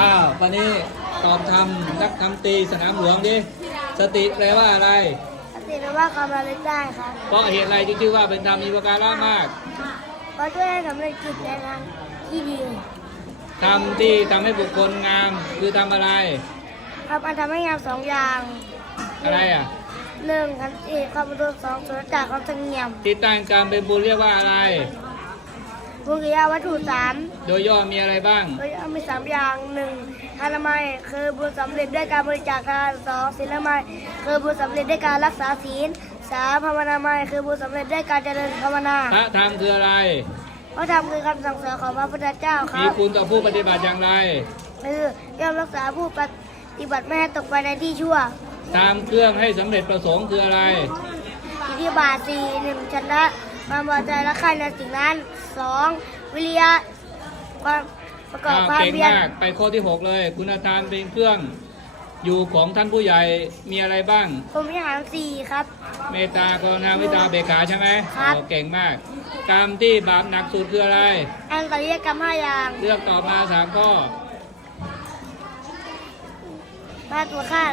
อ้าววันนี้ตอบคำนักคำตีสนามหลวงดิสติแปลว่าอะไรสติแปลว่าความระลึกได้ครับเพราะเหตุอะไรที่ชื่อว่าเป็นธรรมมีประการมากเพราะช่วยให้สำเร็จกิจในทางที่ดีทำที่ทำให้บุคคลงามคือทำอะไรครับอันทำให้งามสองอย่าง อะไรอะหนึ่งขันติความอดทนสองสุรจากความสงเงียมที่ตั้งการเป็นบุญเรียกว่าอะไร บุญกิริยาวัตถุสามโดยย่อมีอะไรบ้าง โดยมีสามอย่างหนึ่งทานละไมยคือบุญสำเร็จด้วยการบริจาคทานสองศีลละไมยคือบุญสำเร็จด้วยการรักษาศีลสามภาวนาไมยคือบุญสำเร็จด้วยการเจริญภาวนาพระธรรมคืออะไรเพราะธรรมคือคำสั่งสอนของพระพุทธเจ้าคมีรับคุณต่อผู้ปฏิบัติอย่างไรคือย่อมรักษาผู้ปฏิบัติไม่ให้ตกไปในที่ชั่ว ตามเครื่องให้สำเร็จประสงค์คืออะไรอิทธิบาทสี่หนึ่งชนะ ความพอใจและใครในสิ่งนั้นสองวิริยะความประกอบอ้าวความเก่งเพียรมากไปข้อที่6เลย คุณธรรมเป็นเครื่อง อยู่ของท่านผู้ใหญ่มีอะไรบ้าง ผมวิหารสี่ครับ เมตตากรุณาวิตาเบกขาใช่ไหมครับ โอ้เก่งมากกรรมที่บาปหนักสุดคืออะไร อันตริยกรรมห้าอย่างเลือกตอบมาสามข้อพาตัวฆ่า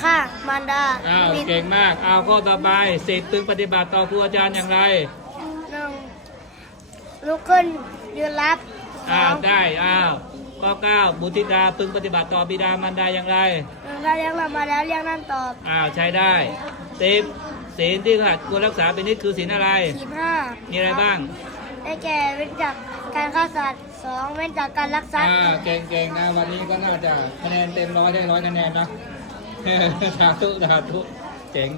ฆ่ามารดาอ้าวผิดเก่งมากเอาข้อต่อไปสิทธิ์พึงปฏิบัติต่อครูอาจารย์อย่างไรหนึ่งลุกขึ้นยืนรับสอ้าอวงได้อ้าวข้อเก้าบุตริดาพึงปฏิบัติต่อบิดามารดาอย่างไรหนึ่งถ้าเลี้ยงเรามาแล้วเลี้ยงนั่นตอบอ้าวใช้ได้สิบศีลที่ขาดควรรักษาเป็นนิดคือศีลอะไรสี่ห้ามีอะไรบ้าง ได้แก่เว้นจากการฆ่าสัตว์สองเว้นจากการลักทรัพย์อ่าเก่งๆนะวันนี้ก็น่าจะคะแนนเต็มร้อยได้ร้อยคะแนนนะ สาธุสาธุเจ๋ง